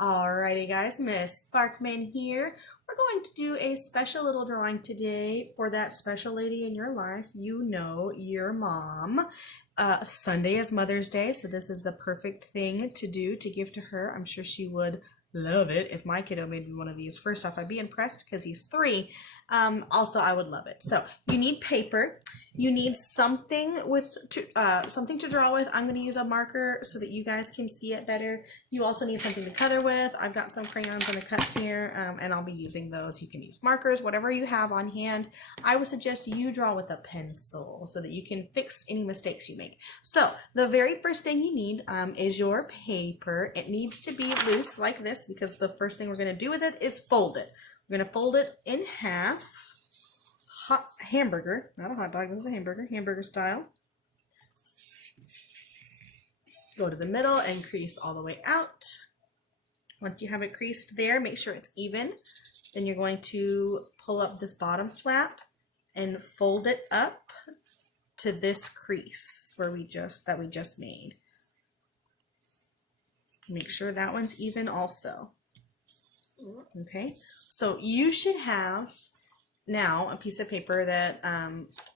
Alrighty guys, Miss Sparkman here. We're going to do a special little drawing today for that special lady in your life. You know, your mom. Sunday is Mother's Day, so this is the perfect thing to do to give to her. I'm sure she would love it if my kiddo made me one of these. First off, I'd be impressed because he's 3. Also, I would love it. So you need paper. You need something to draw with. I'm going to use a marker so that you guys can see it better. You also need something to color with. I've got some crayons in a cup here, and I'll be using those. You can use markers, whatever you have on hand. I would suggest you draw with a pencil so that you can fix any mistakes you make. So the very first thing you need is your paper. It needs to be loose like this because the first thing we're going to do with it is fold it. We're going to fold it in half. Hamburger, not a hot dog, this is a hamburger style. Go to the middle and crease all the way out. Once you have it creased there, make sure it's even. Then you're going to pull up this bottom flap and fold it up to this crease where we just made. Make sure that one's even also. Okay, so you should have now a piece of paper that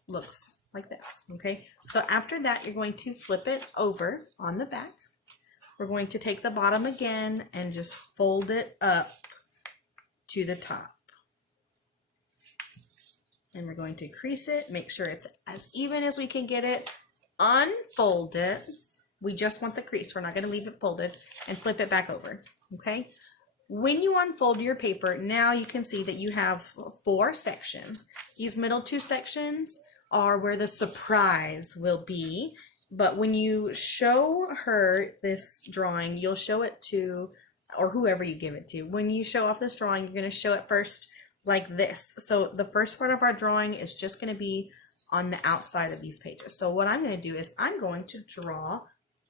looks like this. Okay, so after that you're going to flip it over on the back. We're going to take the bottom again and just fold it up to the top, and we're going to crease it, make sure it's as even as we can get it, unfold it. We just want the crease, we're not going to leave it folded, and flip it back over. Okay, when you unfold your paper, now you can see that you have 4 sections. These middle 2 sections are where the surprise will be. But when you show her this drawing, you'll show it to, or whoever you give it to. When you show off this drawing, you're going to show it first like this. So the first part of our drawing is just going to be on the outside of these pages. So what I'm going to do is I'm going to draw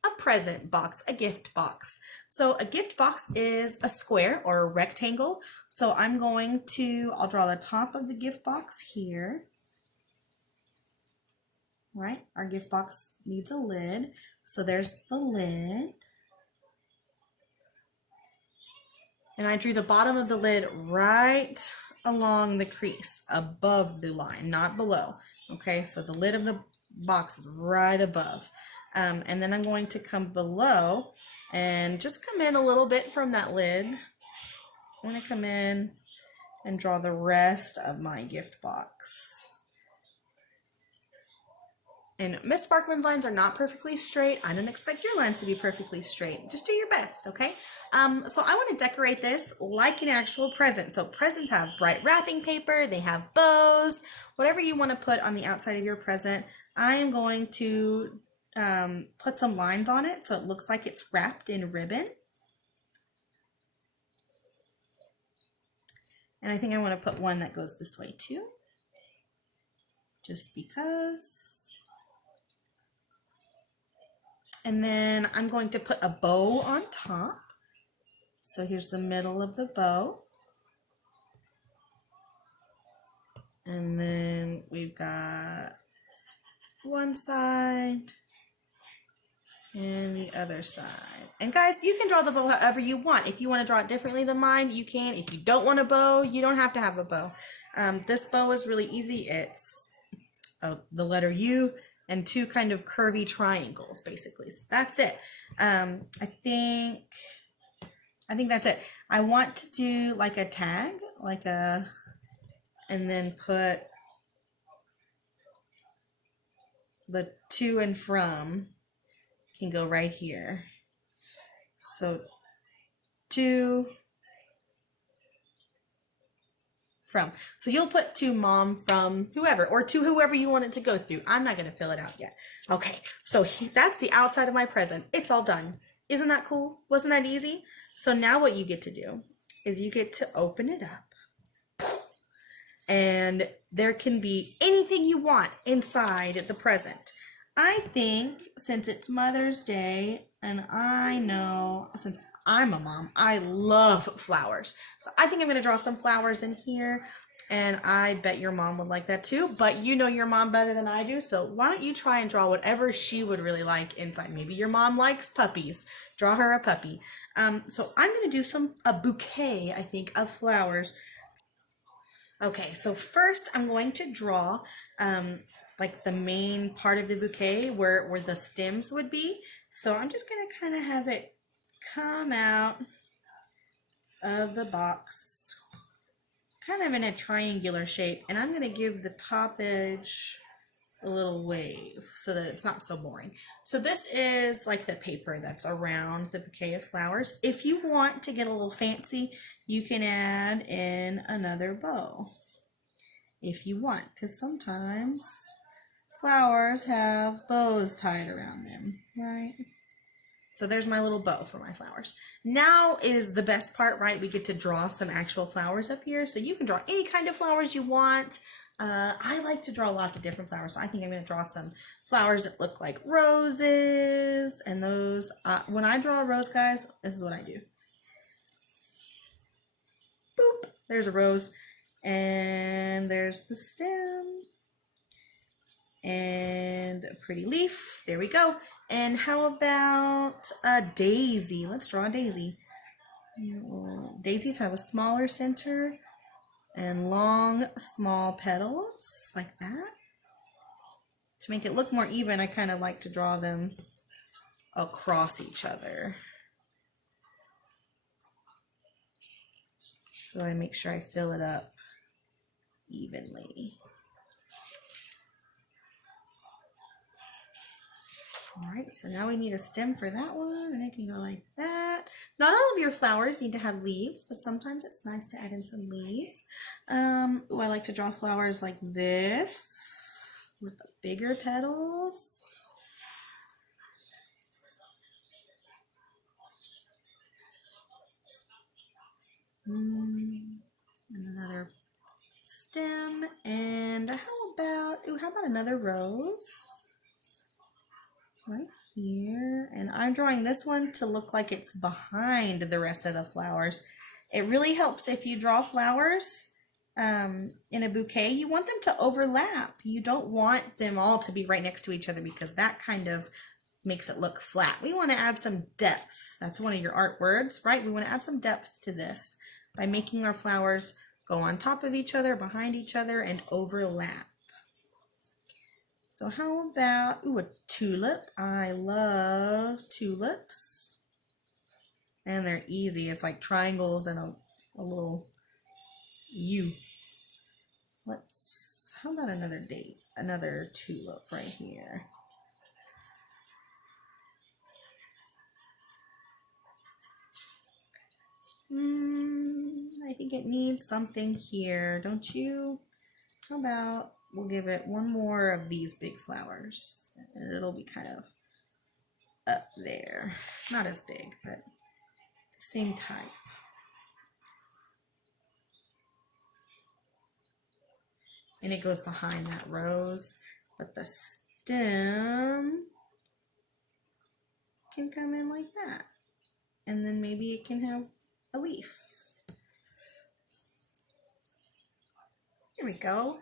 a present box, a gift box. So a gift box is a square or a rectangle. So I'll draw the top of the gift box here. Right, our gift box needs a lid. So there's the lid. And I drew the bottom of the lid right along the crease, above the line, not below. Okay, so the lid of the box is right above. And then I'm going to come below and just come in a little bit from that lid. I'm going to come in and draw the rest of my gift box. And Miss Sparkman's lines are not perfectly straight. I don't expect your lines to be perfectly straight. Just do your best, okay? So I want to decorate this like an actual present. So presents have bright wrapping paper, they have bows, whatever you want to put on the outside of your present. I am going to put some lines on it so it looks like it's wrapped in ribbon. And I think I want to put one that goes this way too, just because. And then I'm going to put a bow on top. So here's the middle of the bow. And then we've got one side and the other side. And guys, you can draw the bow however you want. If you want to draw it differently than mine, you can. If you don't want a bow, you don't have to have a bow. This bow is really easy. It's the letter U and 2 kind of curvy triangles, basically. So that's it. I think that's it. I want to do like a tag, and then put the to and from can go right here. So to, from. So you'll put to mom, from, whoever, or to whoever you want it to go through. I'm not going to fill it out yet. Okay, so that's the outside of my present. It's all done. Isn't that cool? Wasn't that easy? So now what you get to do is you get to open it up. And there can be anything you want inside the present. I think since it's Mother's Day, and I know since I'm a mom, I love flowers. So I think I'm going to draw some flowers in here. And I bet your mom would like that too, but you know your mom better than I do, so why don't you try and draw whatever she would really like inside. Maybe your mom likes puppies. Draw her a puppy. So I'm gonna do a bouquet, I think, of flowers. Okay, so first I'm going to draw like the main part of the bouquet where the stems would be. So I'm just gonna kind of have it come out of the box kind of in a triangular shape, and I'm going to give the top edge a little wave so that it's not so boring. So this is like the paper that's around the bouquet of flowers. If you want to get a little fancy, you can add in another bow if you want, because sometimes flowers have bows tied around them, right? So there's my little bow for my flowers. Now is the best part, right? We get to draw some actual flowers up here. So you can draw any kind of flowers you want. I like to draw lots of different flowers. So I think I'm going to draw some flowers that look like roses. And those, when I draw a rose, guys, this is what I do. Boop, there's a rose. And there's the stem. And a pretty leaf. There we go. And how about a daisy? Let's draw a daisy. Daisies have a smaller center and long, small petals like that. To make it look more even, I kind of like to draw them across each other. So I make sure I fill it up evenly. All right, so now we need a stem for that one, and it can go like that. Not all of your flowers need to have leaves, but sometimes it's nice to add in some leaves. Ooh, I like to draw flowers like this with the bigger petals. And another stem, and how about another rose? Right here, and I'm drawing this one to look like it's behind the rest of the flowers. It really helps if you draw flowers in a bouquet. You want them to overlap. You don't want them all to be right next to each other because that kind of makes it look flat. We want to add some depth. That's one of your art words, right? We want to add some depth to this by making our flowers go on top of each other, behind each other, and overlap. So how about, ooh, a tulip. I love tulips. And they're easy. It's like triangles and a little U. How about another tulip right here? I think it needs something here, don't you? How about we'll give it one more of these big flowers, and it'll be kind of up there. Not as big, but the same type. And it goes behind that rose, but the stem can come in like that. And then maybe it can have a leaf. Here we go.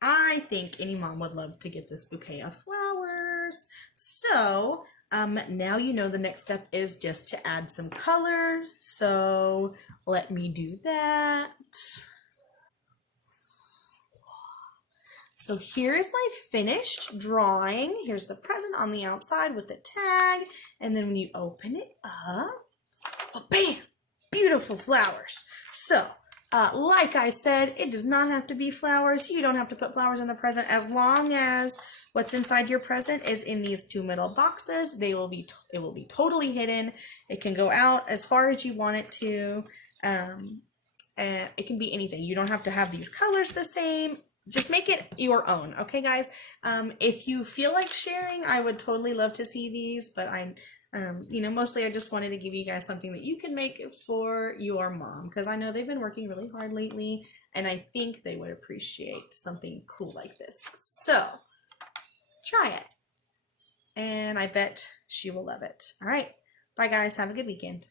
I think any mom would love to get this bouquet of flowers. So now you know the next step is just to add some colors. So let me do that. So here is my finished drawing. Here's the present on the outside with the tag. And then when you open it up, oh, bam, beautiful flowers. So like I said, it does not have to be flowers. You don't have to put flowers in the present as long as what's inside your present is in these two middle boxes. It will be totally hidden. It can go out as far as you want it to. And it can be anything. You don't have to have these colors the same. Just make it your own, okay, guys? If you feel like sharing, I would totally love to see these, but mostly I just wanted to give you guys something that you can make for your mom, because I know they've been working really hard lately, and I think they would appreciate something cool like this. So, try it, and I bet she will love it. All right, bye, guys. Have a good weekend.